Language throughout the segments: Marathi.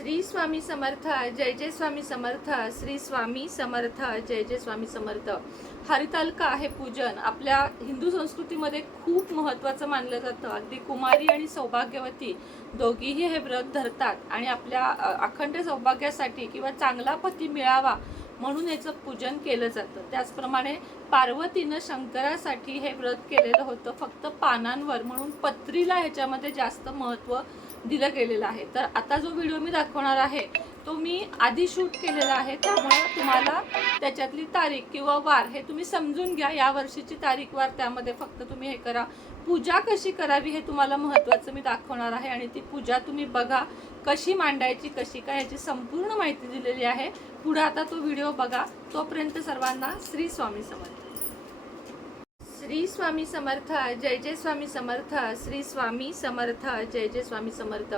श्री स्वामी समर्थ जय जय स्वामी समर्थ श्री स्वामी समर्थ जय जय स्वामी समर्थ. हरितालका हे पूजन. आपल्या हिंदू संस्कृतीमध्ये खूप महत्त्वाचं मानलं जातं. अगदी कुमारी आणि सौभाग्यवती दोघीही हे व्रत धरतात आणि आपल्या अखंड सौभाग्यासाठी किंवा चांगला पती मिळावा म्हणून याचं पूजन केलं जातं. त्याचप्रमाणे पार्वतीनं शंकरासाठी हे व्रत केलेलं होतं फक्त पानांवर म्हणून पत्रीला ह्याच्यामध्ये जास्त महत्त्व दिलं गेलेलं आहे. तर आता जो व्हिडिओ मी दाखवणार आहे तो मी आधी शूट केलेला आहे. त्यामुळे तुम्हाला त्याच्यातली तारीख किंवा वार हे तुम्ही समजून घ्या. या वर्षीची तारीख वार त्यामध्ये फक्त तुम्ही हे करा. पूजा कशी करावी हे तुम्हाला महत्त्वाचं मी दाखवणार आहे आणि ती पूजा तुम्ही बघा कशी मांडायची कशी काय याची संपूर्ण माहिती दिलेली आहे. पुढे आता तो व्हिडिओ बघा. तोपर्यंत सर्वांना श्री स्वामी समर्थ. श्री स्वामी समर्थ जय जय स्वामी समर्थ श्री स्वामी समर्थ जय जय स्वामी समर्थ.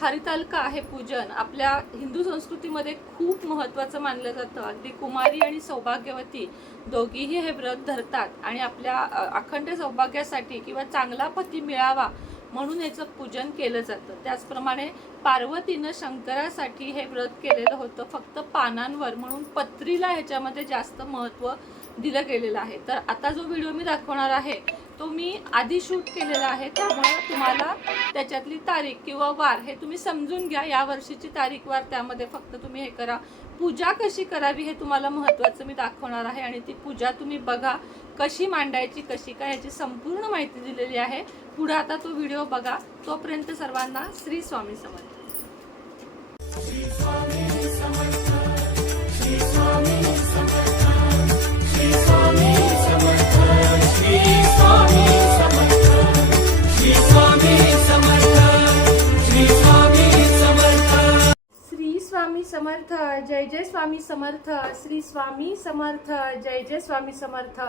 हरितालका आहे पूजन. आपल्या हिंदू संस्कृतीमध्ये खूप महत्त्वाचं मानलं जातं. अगदी कुमारी आणि सौभाग्यवती दोघीही हे व्रत धरतात आणि आपल्या अखंड सौभाग्यासाठी किंवा चांगला पती मिळावा म्हणून याचं पूजन केलं जातं. त्याचप्रमाणे पार्वतीनं शंकरासाठी हे व्रत केलेलं होतं फक्त पानांवर म्हणून पत्रीला ह्याच्यामध्ये जास्त महत्त्व दिलं गेलेलं आहे. तर आता जो व्हिडिओ मी दाखवणार आहे तो मी आधी शूट केलेला आहे. त्यामुळे तुम्हाला त्याच्यातली तारीख किंवा वार हे तुम्ही समजून घ्या. या वर्षीची तारीख वार त्यामध्ये फक्त तुम्ही हे करा. पूजा कशी करावी हे तुम्हाला महत्त्वाचं मी दाखवणार आहे आणि ती पूजा तुम्ही बघा कशी मांडायची कशी काय याची संपूर्ण माहिती दिलेली आहे. पुढे आता तो व्हिडिओ बघा. तोपर्यंत सर्वांना श्री स्वामी समर्थ. समर्थ जय जय स्वामी समर्थ श्री स्वामी समर्थ जय जय स्वामी समर्थ.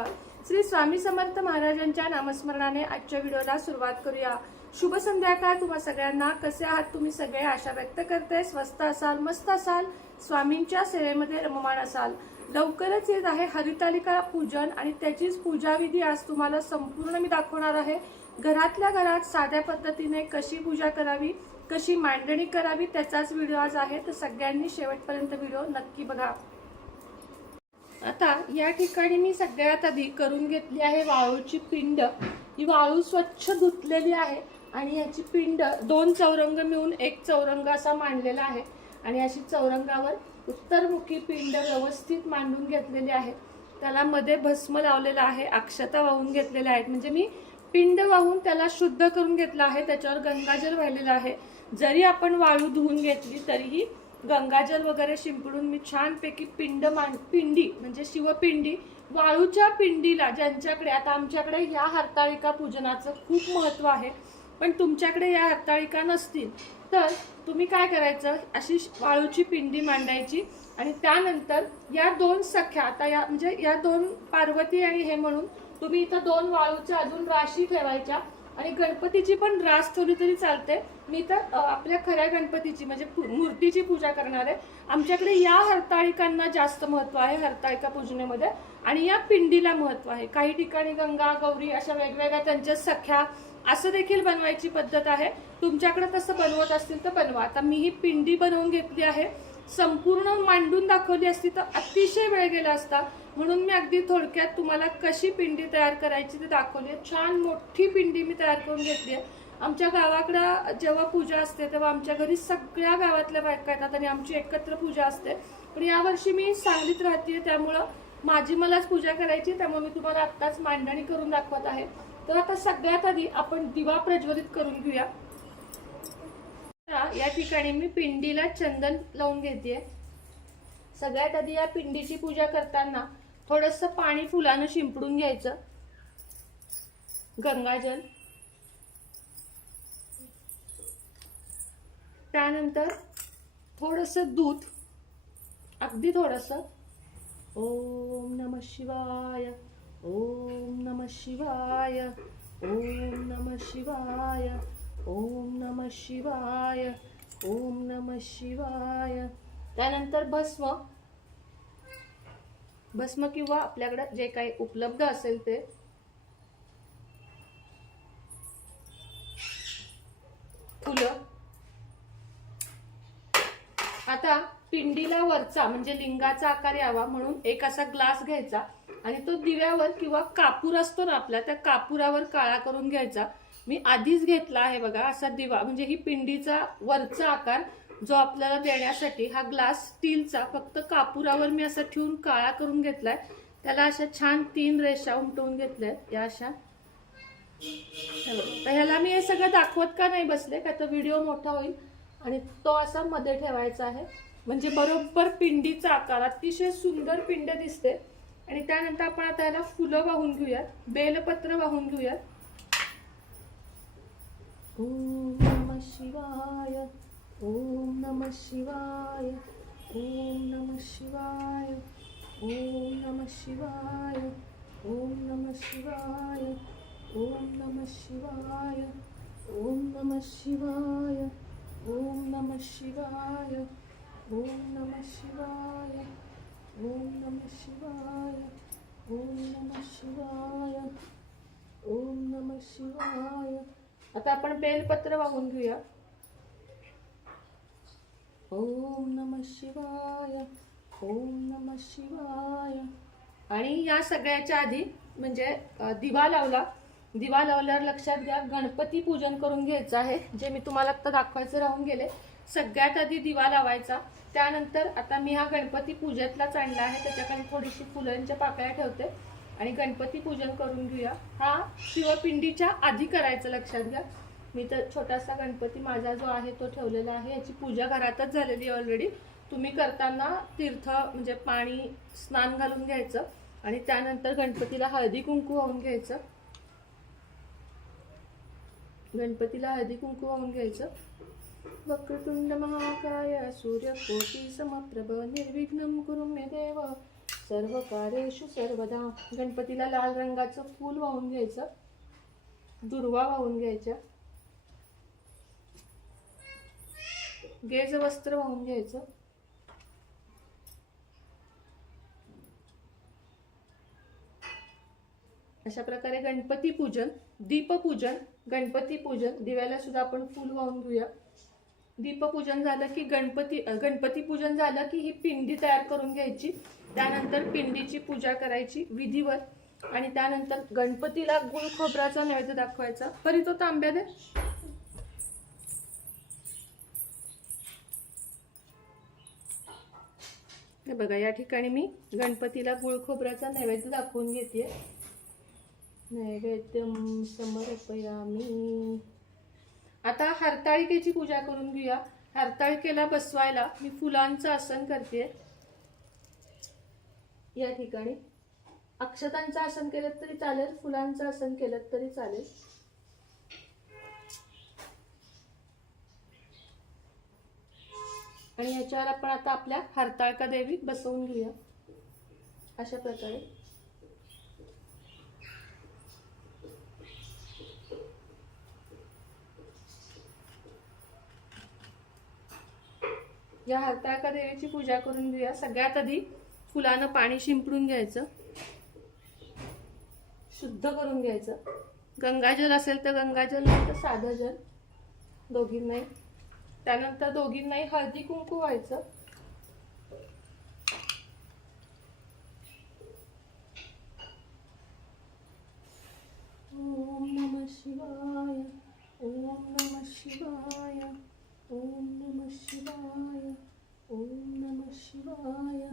श्री स्वामी समर्थ महाराजांच्या नामस्मरणाने आजच्या व्हिडिओला सुरुवात करूया. शुभ संध्याकाळ तुम्हा सगळ्यांना. कसे आहात तुम्ही सगळे? आशा व्यक्त करते. स्वस्त असाल मस्त असाल स्वामींच्या सेवेमध्ये रममाण असाल. लवकरच येत आहे हरितालिका पूजन आणि त्याचीच पूजाविधी आज तुम्हाला संपूर्ण मी दाखवणार आहे. घरातल्या घरात साध्या पद्धतीने कशी पूजा करावी? कशी मांडणी करावी त्याचाच व्हिडिओ आज आहे. तर सगळ्यांनी शेवटपर्यंत व्हिडिओ नक्की बघा. आता या ठिकाणी मी सगळ्यात आधी करून घेतली आहे वाळूची पिंड. ही वाळू स्वच्छ धुतलेली आहे आणि याची पिंड दोन चौरंग मिळून एक चौरंग असा मांडलेला आहे. आणि अशी चौरंगावर उत्तरमुखी पिंड व्यवस्थित मांडून घेतलेली आहे. त्याला मध्ये भस्म लावलेला आहे अक्षता वाहून घेतलेल्या आहेत. म्हणजे मी पिंड वाहून त्याला शुद्ध करून घेतलं आहे त्याच्यावर गंगाजल वाहिलेलं आहे. जरी आपण वाळू धुवून घेतली तरीही गंगाजल वगैरे शिंपडून मी छानपैकी पिंड मांड पिंडी म्हणजे शिवपिंडी वाळूच्या पिंडीला ज्यांच्याकडे आता आमच्याकडे या हरताळिका पूजनाचं खूप महत्त्व आहे पण तुमच्याकडे या हरताळिका नसतील तर तुम्ही काय करायचं? अशी वाळूची पिंडी मांडायची आणि त्यानंतर या दोन सख्या आता या म्हणजे या दोन पार्वती आणि हे म्हणून तुम्ही इथं दोन वाळूच्या अजून राशी ठेवायच्या आणि गणपतीची पण रास ठेवली तरी चालते. मी तर आपल्या खऱ्या गणपतीची म्हणजे मूर्तीची पूजा करणार आहे. आमच्याकडे या हरताळिकांना जास्त महत्त्व आहे हरताळिका पूजनेमध्ये. आणि या पिंडीला महत्त्व आहे. काही ठिकाणी गंगा गौरी अशा वेगवेगळ्या त्यांच्या सख्या असं देखील बनवायची पद्धत आहे. तुमच्याकडे तसं बनवत असतील तर बनवा. आता मी ही पिंडी बनवून घेतली आहे. संपूर्ण मांडून दाखवली असती तर अतिशय वेळ गेला असता. म्हणून मी अगदी थोडक्यात तुम्हाला कशी पिंडी तयार करायची ते दाखवली आहे. छान मोठी पिंडी मी तयार करून घेतली आहे. आमच्या गावाकडं जेव्हा पूजा असते तेव्हा आमच्या घरी सगळ्या गावातल्या बायका येतात आणि आमची एकत्र पूजा असते. पण यावर्षी मी सांगलीत राहते त्यामुळं माझी मलाच पूजा करायची त्यामुळे मी तुम्हाला आत्ताच मांडणी करून दाखवत आहे. तर आता सगळ्यात आधी आपण दिवा प्रज्वलित करून घेऊया. या ठिकाणी मी पिंडीला चंदन लावून घेते. सगळ्यात आधी या पिंडीची पूजा करताना थोडस पाणी फुलानं शिंपडून घ्यायचं. गंगाजल. त्यानंतर थोडस दूध. अगदी थोडस. ओम नम शिवाय ओम नम शिवाय ओम नम शिवाय ओम नम शिवाय ओम नम शिवाय. त्यानंतर भस्म. भस्म किंवा आपल्याकडे जे काही उपलब्ध असेल ते. फुलं. आता पिंडीला वरचा म्हणजे लिंगाचा आकार यावा म्हणून एक असा ग्लास घ्यायचा आणि तो दिव्यावर किंवा कापूर असतो ना आपला त्या कापुरावर काळा करून घ्यायचा. मी आधीच घेतला आहे बघा असा दिवा म्हणजे ही पिंडीचा वरचा आकार जो आपल्याला देण्यासाठी हा ग्लास स्टीलचा फक्त कापुरावर मी असा ठेवून काळा करून घेतलाय. त्याला अशा छान तीन रेषा उमटवून घेतल्यात. या अशा. तर ह्याला मी हे सगळं दाखवत का नाही बसले का तर व्हिडिओ मोठा होईल. आणि तो असा मध्ये ठेवायचा आहे. म्हणजे बरोबर पिंडीचा आकार अतिशय सुंदर पिंड दिसते. आणि त्यानंतर आपण आता याला फुलं वाहून घेऊयात. बेलपत्र वाहून घेऊयात. ओम शिवाय. ओम नम शिवाय ओम नम शिवाय ओम नम शिवाय ओम नम शिवाय ओम नम शिवाय ओम नम शिवाय ओम नम शिवाय ओम नम शिवाय ओम नम शिवाय ओम नम शिवाय ओम नम शिवाय आता आपण बेलपत्र वाहून घेऊया ओम नम शिवाय ओम नम शिवाय. आणि या सगळ्याच्या आधी म्हणजे दिवा लावला. दिवा लावल्यावर लक्षात घ्या गणपती पूजन करून घ्यायचं आहे. जे मी तुम्हाला आता दाखवायचं राहून गेले सगळ्यात आधी दिवा लावायचा. त्यानंतर आता मी हा गणपती पूजेतलाच आणला आहे. त्याच्याकडे थोडीशी फुलांच्या पाकळ्या ठेवते. आणि गणपती पूजन करून घेऊया. हा शिवपिंडीच्या आधी करायचं लक्षात घ्या. मी तर छोटासा गणपती माझा जो आहे तो ठेवलेला आहे. याची पूजा घरातच झालेली आहे ऑलरेडी तुम्ही करताना तीर्थ म्हणजे पाणी स्नान घालून घ्यायचं आणि त्यानंतर गणपतीला हळदी कुंकू वाहून घ्यायचं. गणपतीला हळदी कुंकू वाहून घ्यायचं. वक्रतुंड महाकाय सूर्यकोटी समप्रभ निर्विघ्न कुरु मे देव. सर्व कार्येषु सर्वदा गणपतीला लाल रंगाचं फूल वाहून घ्यायचं. दुर्वा वाहून घ्यायच्या. गेज वस्त्र वाहून घ्यायचं. अशा प्रकारे गणपती पूजन दीपपूजन गणपती पूजन दिव्याला सुद्धा आपण फूल वाहून घेऊया. दीपपूजन झालं की गणपती गणपती पूजन झालं की ही पिंडी तयार करून घ्यायची. त्यानंतर पिंडीची पूजा करायची विधीवर. आणि त्यानंतर गणपतीला गुळ खोबऱ्याचा नैवेद्य दाखवायचा. तरी तो तांब्या दे. हे बघा या ठिकाणी मी गणपतीला गुळखोबऱ्याचा नैवेद्य दाखवून घेते. नैवेद्य समर्पयामी. आता हरताळिकेची पूजा करून घेऊया. हरताळिकेला बसवायला मी फुलांचं आसन करते. या ठिकाणी अक्षतांचं आसन केलं तरी चालेल फुलांचं आसन केलं तरी चालेल. आणि ह्याच्यावर आपण आता आपल्या हरताळका देवी बसवून घेऊया. अशा प्रकारे. या हरताळका देवीची पूजा करून घेऊया. सगळ्यात आधी फुलानं पाणी शिंपडून घ्यायचं. शुद्ध करून घ्यायचं. गंगाजल असेल तर गंगाजल नाही तर साधं जल. दोघींनाही. त्यानंतर दोघींनाही हळदी कुंकू व्हायचं. ओम नम शिवाय ओम नम शिवाय ओम नम शिवाय ओम नम शिवाय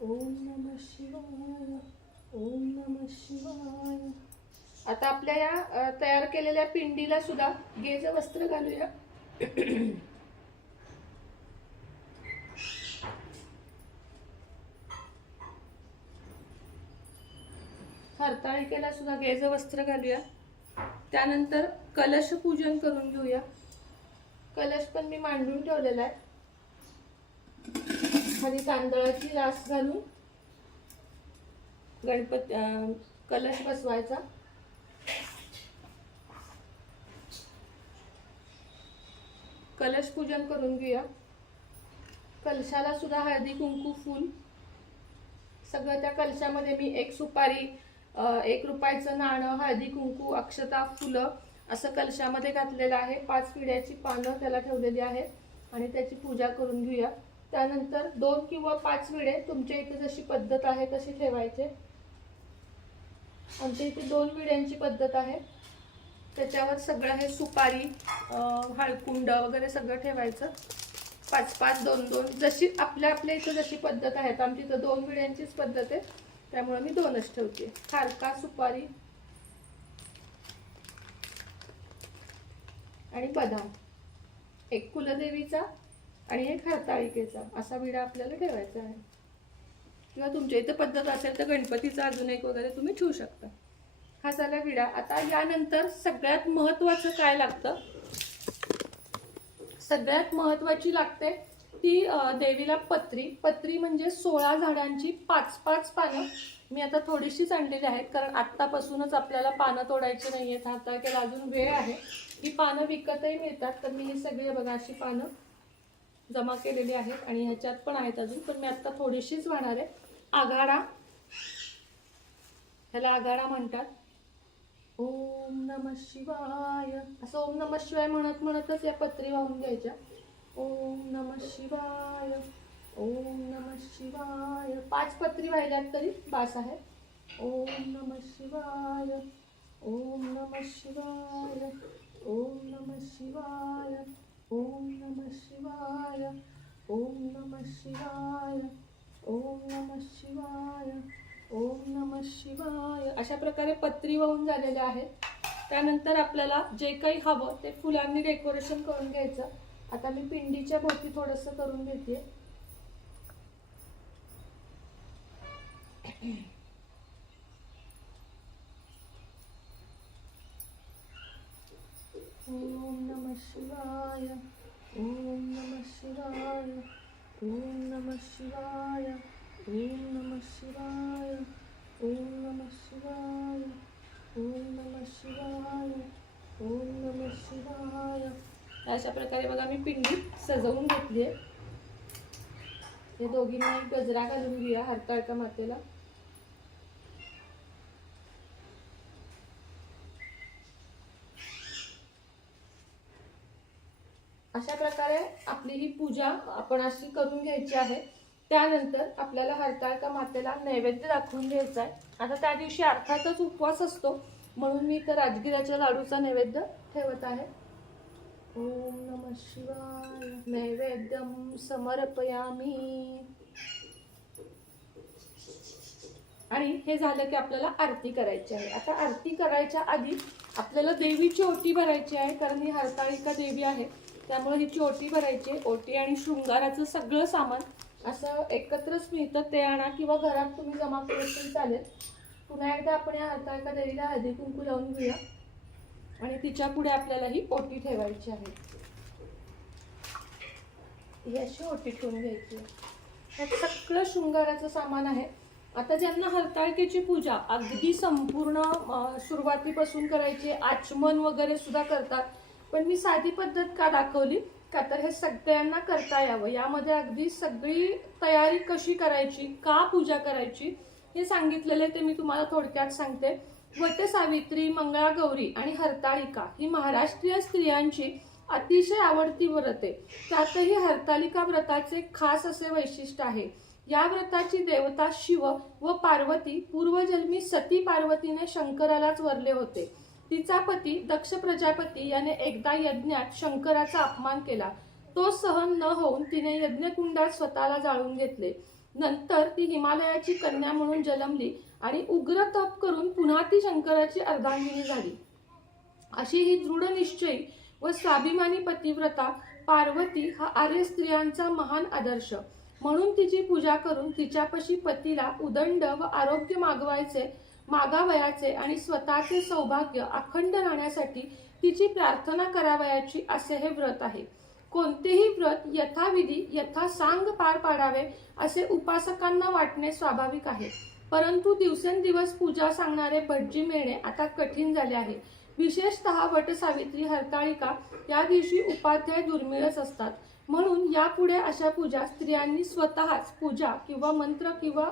ओम नम शिवाय ओम नम शिवाय. आता आपल्या या तयार केलेल्या पिंडीला सुद्धा गेज वस्त्र घालूया. हरताळिकेला सुद्धा गेज वस्त्र घालूया. त्यानंतर कलश पूजन करून घेऊया. कलश पण मी मांडून ठेवलेला आहे. खाली तांदळाची रास घालून गणपती कलश बसवायचा. कलश पूजन करून घेऊया. कलशाला सुद्धा हळदी कुंकू फूल सगळं त्या कलशामध्ये मी एक सुपारी एक रुपयाचं नाणं हळदी कुंकू अक्षता फुलं असं कलशामध्ये घातलेलं आहे. पाच पिढ्याची पानं त्याला ठेवलेली आहेत आणि त्याची पूजा करून घेऊया. त्यानंतर दोन किंवा पाच विडे तुमच्या इथे जशी पद्धत आहे तशी ठेवायचे. आमच्या इथे दोन विड्यांची पद्धत आहे. त्याच्यावर सगळं हे सुपारी हळकुंड वगैरे सगळं ठेवायचं. पाच पाच दोन दोन जशी आपल्या आपल्या इथं जशी पद्धत आहे तर आमच्या इथं दोन विड्यांचीच पद्धत आहे. त्यामुळे मी दोनच ठेवते. खारका सुपारी आणि बदाम. एक कुलदेवीचा आणि एक हरताळिकेचा असा विडा आपल्याला ठेवायचा आहे. किंवा तुमच्या इथं पद्धत असेल तर गणपतीचा अजून एक वगैरे तुम्ही ठेवू शकता. हा झाला विडा. आता यानंतर सगळ्यात महत्वाचं काय लागतं? सगळ्यात महत्वाची लागते ती देवीला पत्री. पत्री म्हणजे सोळा झाडांची पाच पाच पानं. मी आता थोडीशीच आणलेली आहेत कारण आत्तापासूनच आपल्याला पानं तोडायची नाही आहेत हाताळकेला अजून वेळ आहे. ही पानं विकतही मिळतात तर मी ही सगळी बघा अशी पानं जमा केलेली आहेत आणि ह्याच्यात पण आहेत अजून पण मी आत्ता थोडीशीच वाहणार आहे. आघाडा. ह्याला आघाडा म्हणतात. ओम नम शिवाय. असं ओम नम शिवाय म्हणत म्हणतच या पत्री वाहून घ्यायच्या. ओम नम शिवाय ओम नम शिवाय. पाच पत्री वाहिल्यात तरी बास आहे ओम नम शिवाय ओम नम शिवाय ओम नम शिवाय ओम नम शिवाय ओम नम शिवाय ओम नम शिवाय ओम नम शिवाय. अशा प्रकारे पत्री वाहून झालेल्या आहेत. त्यानंतर आपल्याला जे काही हवं ते फुलांनी डेकोरेशन करून घ्यायचं. आता मी पिंडीच्या भोवती थोडंसं करून घेते. ओम नम शिवाय ओम नम शिवाय ओम नम शिवाय ओम नम शिवाय ओम नम शिवाय ओम नम शिवाय ओम नम शिवाय। अशा प्रकारे बघा मी पिंडी सजवून घेतली आहे. या दोघींना गजरा घालून घेऊया हरताळका मातेला. अशा प्रकारे आपली ही पूजा आपण अशी करून घ्यायची आहे. त्यानंतर आपल्याला हरताळका मातेला नैवेद्य दाखवून घ्यायचा आहे. आता त्या दिवशी अर्थातच उपवास असतो म्हणून मी तर राजगिराच्या लाडूचा नैवेद्य ठेवत आहे. ओम नम शिवाय. नैवेद्यम समर्पयामी. आणि हे झालं की आपल्याला आरती करायची आहे. आता आरती करायच्या आधी आपल्याला देवीची ओटी भरायची आहे कारण ही हरताळिका देवी आहे. त्यामुळे हिची ओटी भरायची आहे. ओटी आणि शृंगाराचं सगळं सामान असं एकत्रच मिळतं. ते आणा किंवा घरात तुम्ही जमा केलं तरी चालेल. पुन्हा एकदा आपण या हरताळिका देवीला हळदी कुंकू लावून घेऊया. आणि तिच्या पुढे आपल्याला ही ओटी ठेवायची आहे. ही अशी ओटी ठेवून घ्यायची. आहे. सगळं शृंगाराचं सामान आहे. आता ज्यांना हरताळकेची पूजा अगदी संपूर्ण सुरुवातीपासून करायची आचमन वगैरे सुद्धा करतात. पण मी साधी पद्धत का दाखवली? का तर हे सगळ्यांना करता यावं. यामध्ये अगदी सगळी तयारी कशी करायची का पूजा करायची हे सांगितलेले ते मी तुम्हाला थोडक्यात सांगते. वटसावित्री मंगळागौरी आणि हरताळिका ही महाराष्ट्रीय स्त्रियांची अतिशय आवडती व्रत आहे. त्यातही हरतालिका व्रताचे खास असे वैशिष्ट्य आहे. या व्रताची देवता शिव व पार्वती पूर्वजन्मी सती पार्वतीने शंकरालाच वरले होते. तिचा पती दक्ष प्रजापती याने एकदा यज्ञात शंकराचा अपमान केला. तो सहन न होऊन तिने यज्ञकुंडात स्वतःला जाळून घेतले. नंतर ती हिमालयाची कन्या म्हणून जन्मली आणि उग्र तप करून पुन्हा ती शंकराची अर्धांगिनी झाली. अशी ही दृढ निश्चयी व स्वाभिमानी पतिव्रता पार्वती हा आर्य स्त्रियांचा महान आदर्श. म्हणून तिची पूजा करून तिच्यापाशी पतीला उदंड व आरोग्य मागवायचे मागावयाचे आणि स्वतःचे सौभाग्य अखंड राहण्यासाठी तिची प्रार्थना करावयाची असे हे व्रत आहे. कोणतेही व्रत यथाविधी यथासांग पार पाडावे असे उपासकांना वाटणे स्वाभाविक आहे. परंतु दिवसेंदिवस पूजा सांगणारे भटजी मिळणे आता कठीण झाले आहे. विशेषतः वटसावित्री हरताळिका या दिवशी उपाध्याय दुर्मिळच असतात. म्हणून यापुढे अशा पूजा स्त्रियांनी स्वतःच पूजा किंवा मंत्र किंवा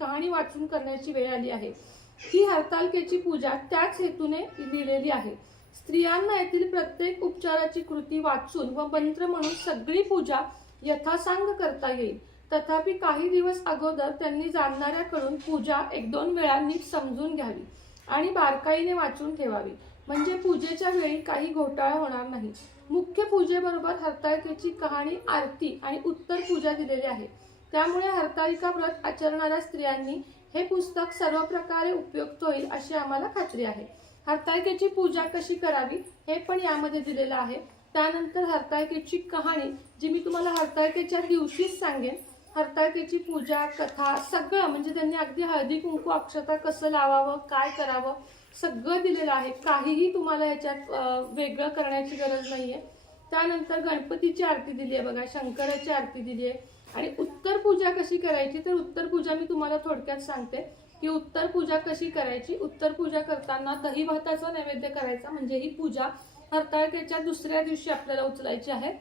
कहाणी वाचून करण्याची वेळ आली आहे. ही हरतालिकेची पूजा त्याच हेतूने लिहिलेली आहे. स्त्रियांना येथील प्रत्येक उपचाराची कृती वाचून व मंत्र म्हणून सगळी पूजा यथासांग करता येईल. तथापि काही दिवस अगोदर त्यांनी जाणणाऱ्याकडून पूजा एक दोन वेळा नीट समजून घ्यावी आणि बारकाईने वाचून ठेवावी. म्हणजे पूजेच्या वेळी काही घोटाळा होणार नाही. मुख्य पूजेबरोबर हरतालिकेची कहाणी आरती आणि उत्तर पूजा दिलेली आहे. त्यामुळे हरताळिका व्रत आचरणाऱ्या स्त्रियांनी हे पुस्तक सर्व प्रकारे उपयुक्त होईल अशी आम्हाला खात्री आहे. हरताळकेची पूजा कशी करावी हे पण यामध्ये दिलेलं आहे. त्यानंतर हरताळकेची कहाणी जी मी तुम्हाला हरताळकेच्या दिवशीच सांगेन. हरताळकेची पूजा कथा सगळं म्हणजे त्यांनी अगदी हळदी कुंकू अक्षता कसं लावावं काय करावं सगळं दिलेलं आहे. काहीही तुम्हाला ह्याच्यात वेगळं करण्याची गरज नाही आहे त्यानंतर गणपतीची आरती दिली आहे बघा शंकराची आरती दिली आहे. आणि उत्तर पूजा कशी करायची तर उत्तर पूजा मी तुम्हाला थोडक्यात सांगते. की उत्तर पूजा कशी करायची? उत्तर पूजा करताना दही भाताचा नैवेद्य करायचा. म्हणजे ही पूजा हरताळकेच्या दुसऱ्या दिवशी आपल्याला उचलायची आहे.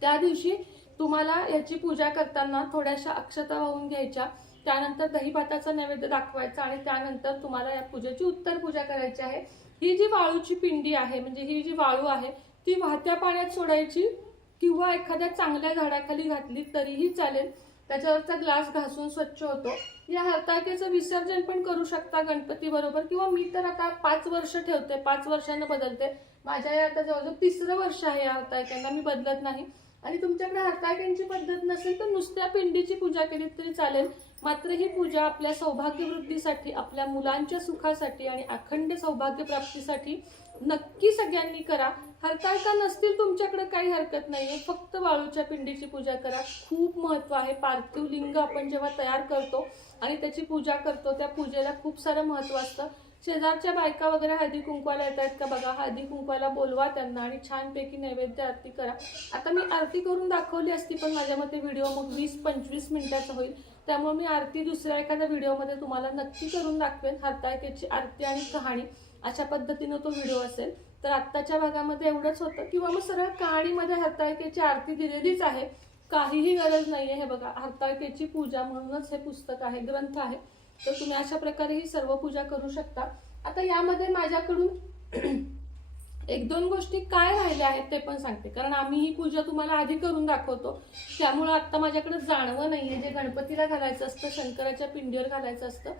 त्या दिवशी तुम्हाला याची पूजा करताना थोड्याशा अक्षता वाहून घ्यायच्या. त्यानंतर दही भाताचा नैवेद्य दाखवायचा आणि त्यानंतर तुम्हाला या पूजेची उत्तर पूजा करायची आहे. ही जी वाळूची पिंडी आहे म्हणजे ही जी वाळू आहे ती वाहत्या पाण्यात सोडायची किंवा एखाद्या चांगल्या झाडाखाली घातली तरीही चालेल. त्याच्यावरचा ग्लास घासून स्वच्छ होतो. या हरताळक्याचं विसर्जन पण करू शकता गणपती बरोबर. किंवा मी तर आता पाच वर्ष ठेवते पाच वर्षांना बदलते. माझ्या या आता जवळजवळ तिसरं वर्ष आहे या हरताळक्यांना मी बदलत नाही. आणि तुमच्याकडे हरताळक्यांची पद्धत नसेल तर नुसत्या पिंडीची पूजा केली तरी चालेल. मात्र ही पूजा आपल्या सौभाग्यवृद्धीसाठी आपल्या मुलांच्या सुखासाठी आणि अखंड सौभाग्यप्राप्तीसाठी नक्की सगळ्यांनी करा. हरताळका नसतील तुमच्याकडे काही हरकत नाहीये. फक्त वाळूच्या पिंडीची पूजा करा. खूप महत्त्व आहे. पार्थिव लिंग आपण जेव्हा तयार करतो आणि त्याची पूजा करतो त्या पूजेला खूप सारं महत्त्व असतं. शेजारच्या बायका वगैरे हळदी कुंकवाला येत आहेत का बघा. हळदी कुंकवाला बोलवा त्यांना आणि छानपैकी नैवेद्य आरती करा. आता मी आरती करून दाखवली असती पण माझ्या मते व्हिडिओ मग वीस पंचवीस मिनिटाचा होईल. त्यामुळे मी आरती दुसऱ्या एखाद्या व्हिडिओमध्ये तुम्हाला नक्की करून दाखवेन. हरताळकेची आरती आणि कहाणी. अशा पद्धतीनं तो व्हिडिओ असेल. तर आत्ताच्या भागामध्ये एवढंच होतं किंवा मग सरळ कहाणीमध्ये हरताळकेची आरती दिलेलीच आहे. काहीही गरज नाही आहे हे बघा. हरताळकेची पूजा म्हणूनच हे पुस्तक आहे ग्रंथ आहे. तर तुम्ही अशा प्रकारे ही सर्व पूजा करू शकता. आता यामध्ये माझ्याकडून एक दोन गोष्टी काय राहिल्या आहेत ते पण सांगते. कारण आम्ही ही पूजा तुम्हाला आधी करून दाखवतो. त्यामुळं आता माझ्याकडे जाणवं नाही आहे जे गणपतीला घालायचं असतं शंकराच्या पिंडीवर घालायचं असतं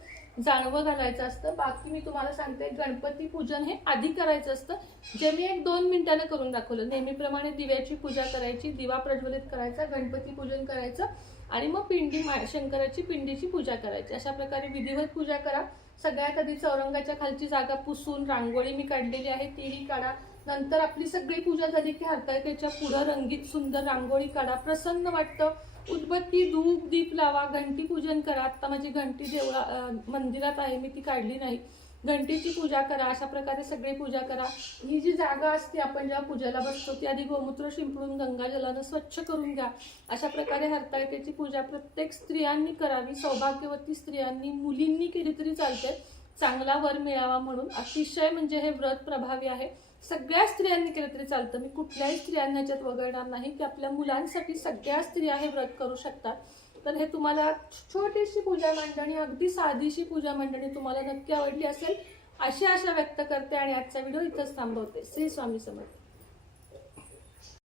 जाणवं घालायचं असतं. बाकी मी तुम्हाला सांगते गणपती पूजन हे आधी करायचं असतं. जे मी एक दोन मिनिटानं करून दाखवलं. नेहमीप्रमाणे दिव्याची पूजा करायची दिवा प्रज्वलित करायचा गणपती पूजन करायचं आणि मग पिंडी मा- शंकराची पिंडीची पूजा करायची. अशा प्रकारे विधिवत पूजा करा. सगळ्यात आधी चौरंगाच्या खालची जागा पुसून रांगोळी मी काढलेली आहे तीही काढा. नंतर आपली सगळी पूजा झाली की हरताळकेच्या पुढं रंगीत सुंदर रांगोळी काढा. प्रसन्न वाटतं. उदबत्ती धूप दीप लावा घंटी पूजन करा. आत्ता माझी घंटी देवळा मंदिरात आहे मी ती काढली नाही. घंटीची पूजा करा अशा प्रकारे सगळी पूजा करा. ही जी जागा असते आपण जेव्हा पूजेला बसतो ती आधी गोमूत्र शिंपडून गंगाजलानं स्वच्छ करून घ्या. अशा प्रकारे हरताळकेची पूजा प्रत्येक स्त्रियांनी करावी. सौभाग्यवती स्त्रियांनी मुलींनी केली तरी चालते. चांगला वर मिळावा म्हणून. अतिशय म्हणजे हे व्रत प्रभावी आहे. सगळ्या स्त्रियांनी केलं तरी चालतं. मी कुठल्याही स्त्रियांना याच्यात वगळणार नाही की आपल्या मुलांसाठी सगळ्या स्त्रिया हे व्रत करू शकतात. तर हे तुम्हाला छोटीशी पूजा मांडणी अगदी साधीशी पूजा मांडणी तुम्हाला नक्की आवडली असेल अशी आशा व्यक्त करते आणि आजचा व्हिडिओ इथंच थांबवते. श्री स्वामी समर्थ.